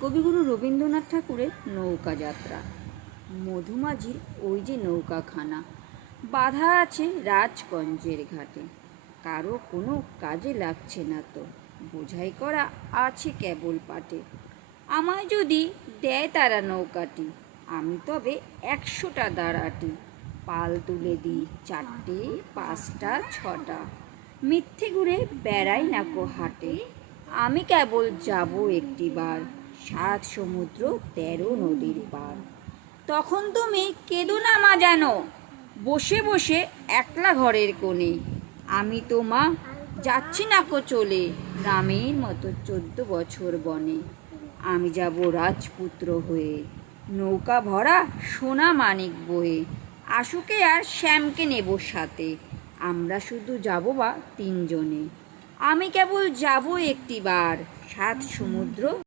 কবিগুরু রবীন্দ্রনাথ ঠাকুরের নৌকা যাত্রা। মধুমাঝির ওই যে নৌকাখানা বাঁধা আছে রাজগঞ্জের ঘাটে, কারো কোনো কাজে লাগছে না তো, বোঝাই করা আছে কেবল পাটে। আমায় যদি দেয় তারা নৌকাটি, আমি তবে 100টা দাঁড়াটি। পাল তুলে দিই 4টে 5টা 6টা, মিথ্যে ঘুরে বেড়াই নাকো হাটে। আমি কেবল যাব একটিবার 7 সমুদ্র 13 নদীর পার। তখন তুমি কেঁদো না মা যেন, বসে বসে একলা ঘরের কোণে। আমি তো মা যাচ্ছি নাকো চলে, রামের মতো 14 বছর বনে। আমি যাব রাজপুত্র হয়ে, নৌকা ভরা সোনা মানিক বয়ে। আশুকে আর শ্যামকে নেব সাথে, আমরা শুধু যাব বা 3 জনে। আমি কেবল যাব একটিবার 7 সমুদ্র